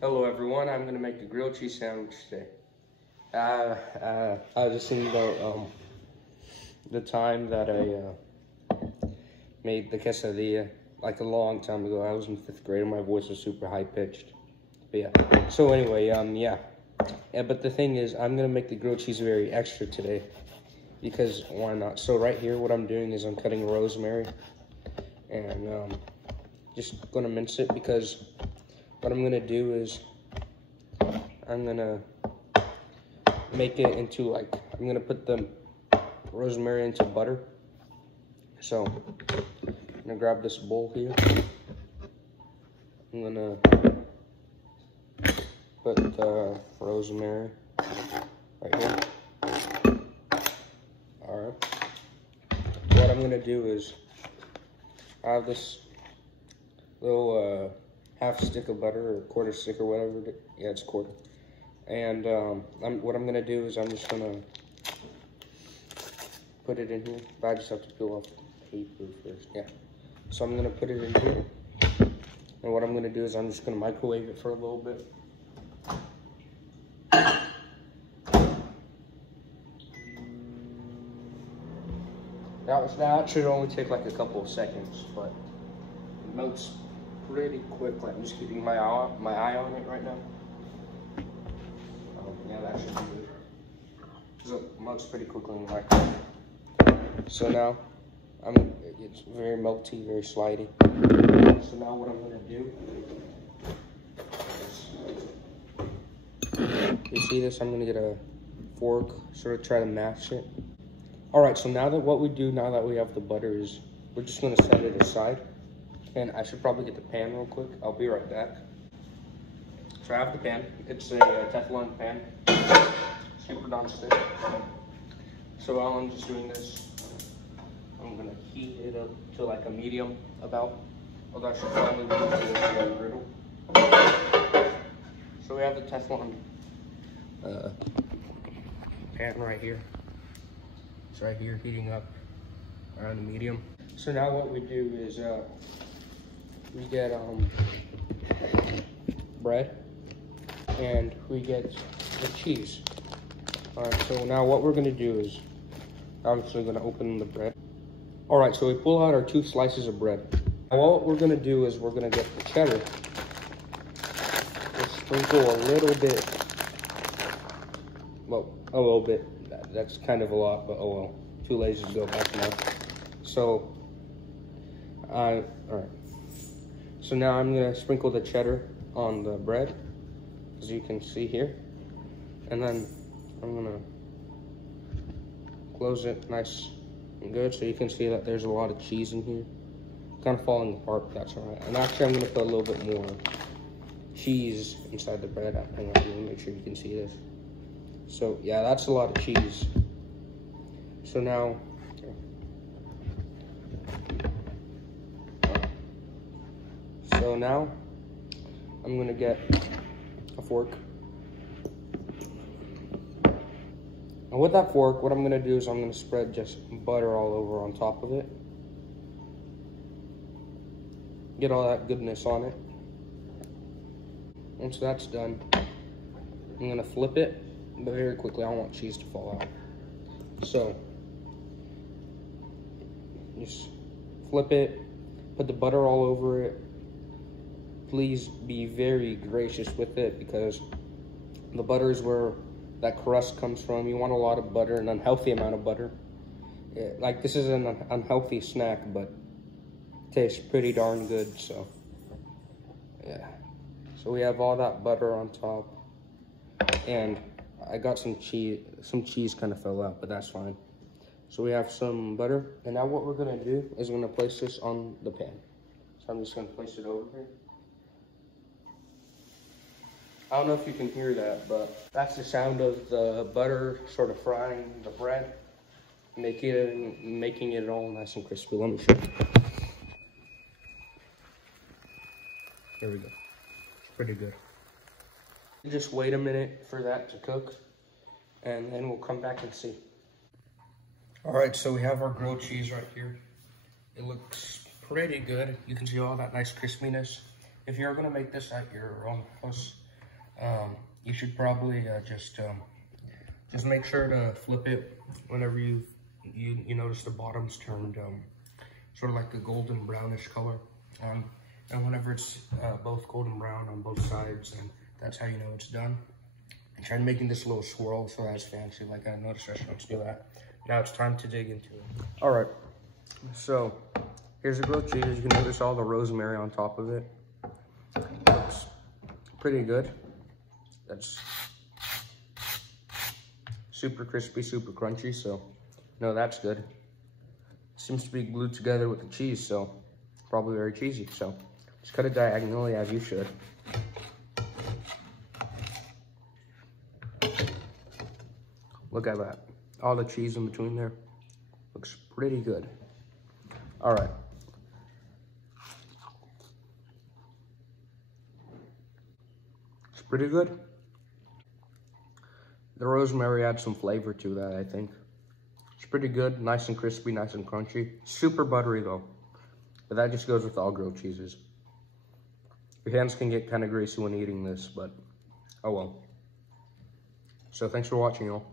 Hello everyone, I'm going to make a grilled cheese sandwich today. I was just thinking about the time that I made the quesadilla like a long time ago. I was in 5th grade and my voice was super high pitched. But yeah, so anyway, yeah, but the thing is, I'm going to make the grilled cheese very extra today because why not? So right here, what I'm doing is I'm cutting rosemary and just going to mince it because what I'm going to do is I'm going to make it into I'm going to put the rosemary into butter. So I'm going to grab this bowl here. I'm going to put the rosemary right here. Alright. What I'm going to do is I have this little half stick of butter or quarter stick or whatever. Yeah, it's quarter. And what I'm gonna do is I'm just gonna put it in here. But I just have to peel off the paper first. Yeah. So I'm gonna put it in here. And what I'm gonna do is I'm just gonna microwave it for a little bit. That should only take like a couple of seconds, but it melts pretty quick. I'm just keeping my eye on it right now. Yeah, that should be good. So it melts pretty quickly in the microwave. So now it's very melty, very slidey. So now what I'm gonna do is, you see this? I'm gonna get a fork, sort of try to mash it. All right, so now that we have the butter is, we're just gonna set it aside. And I should probably get the pan real quick. I'll be right back. So I have the pan. It's a Teflon pan, super non-stick. So while I'm just doing this, I'm gonna heat it up to like a medium about. Although I should probably move it to a griddle. So we have the Teflon pan right here. It's right here heating up around the medium. So now what we do is we get bread and we get the cheese. All right, so now what we're gonna do is I'm just gonna open the bread. All right, so we pull out our 2 slices of bread. Now what we're gonna do is we're gonna get the cheddar. We'll sprinkle a little bit, well, a little bit. That's kind of a lot, but oh well, too lazy to go back now. So, all right. So now I'm gonna sprinkle the cheddar on the bread, as you can see here. And then I'm gonna close it nice and good so you can see that there's a lot of cheese in here. Kind of falling apart, but that's all right. And actually I'm gonna put a little bit more cheese inside the bread. I'm gonna make sure you can see this. So yeah, that's a lot of cheese. So now, I'm gonna get a fork. And with that fork, what I'm gonna do is I'm gonna spread just butter all over on top of it. Get all that goodness on it. Once that's done, I'm gonna flip it, but very quickly. I don't want cheese to fall out. So, just flip it, put the butter all over it. Please be very gracious with it because the butter is where that crust comes from. You want a lot of butter, an unhealthy amount of butter. Like this is an unhealthy snack, but it tastes pretty darn good, so yeah. So we have all that butter on top, and I got some cheese kind of fell out, but that's fine. So we have some butter, and now what we're gonna do is we're gonna place this on the pan. So I'm just gonna place it over here. I don't know if you can hear that, but that's the sound of the butter sort of frying the bread, making it all nice and crispy. Let me show you. Here we go. It's pretty good. Just wait a minute for that to cook, and then we'll come back and see. All right, so we have our grilled cheese right here. It looks pretty good. You can see all that nice crispiness. If you're gonna make this at your own house, You should probably just make sure to flip it whenever you notice the bottom's turned sort of like a golden brownish color. And whenever it's both golden brown on both sides, and that's how you know it's done. And try making this little swirl so that's fancy, like I noticed restaurants do that. Now it's time to dig into it. All right, so here's the grilled cheese. You can notice all the rosemary on top of it. Looks pretty good. That's super crispy, super crunchy, so no, that's good. Seems to be glued together with the cheese, so probably very cheesy. So just cut it diagonally as you should. Look at that. All the cheese in between there. Looks pretty good. All right. It's pretty good. The rosemary adds some flavor to that, I think. It's pretty good, nice and crispy, nice and crunchy. Super buttery though, but that just goes with all grilled cheeses. Your hands can get kind of greasy when eating this, but oh well. So thanks for watching, y'all.